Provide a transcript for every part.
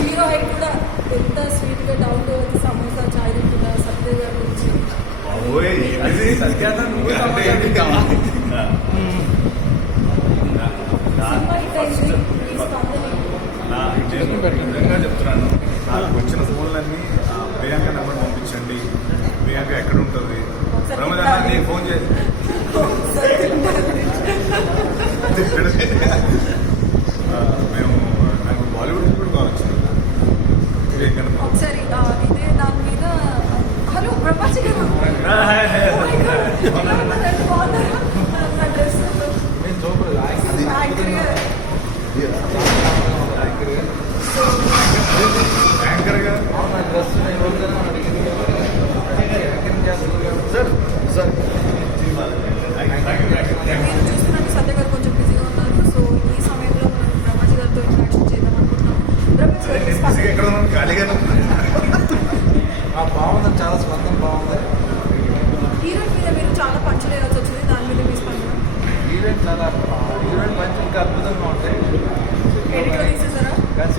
Hero head కూడా ఎంత స్వీట్గా down to earth samosa chai తింటున్నా సత్య గారి గురించి. చెప్తున్నాను. నాకు వచ్చిన ఫోన్లన్నీ ప్రియాంక నెంబర్ పంపించండి. ప్రియాంక ఎక్కడ ఉంటుంది? రమజాన్ ఫోన్ చేసి మేము అది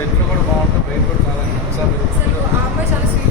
సెట్లు కూడా బాగుంటుంది బయట కూడా చాలా అమ్మాయి చాలా స్వీట్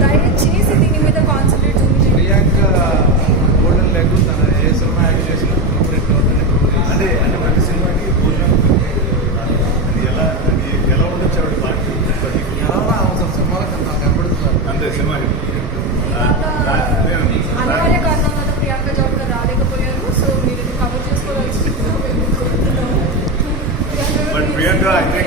దయచేసి దీని మీద కాన్సన్ట్రేట్ చూపించండి. ప్రియాంక గోల్డెన్ లెగ్ ఏ సినిమా యాక్ట్ చేసిన సినిమాకి భోజనం ఎలా అది ఎలా ఉండొచ్చు ఆవిడ ఎలా అవసరం అంతే సినిమా అనివార్య కారణం వల్ల ప్రియాంక జాబ్ సో మీరు కవర్ ఐ థింక్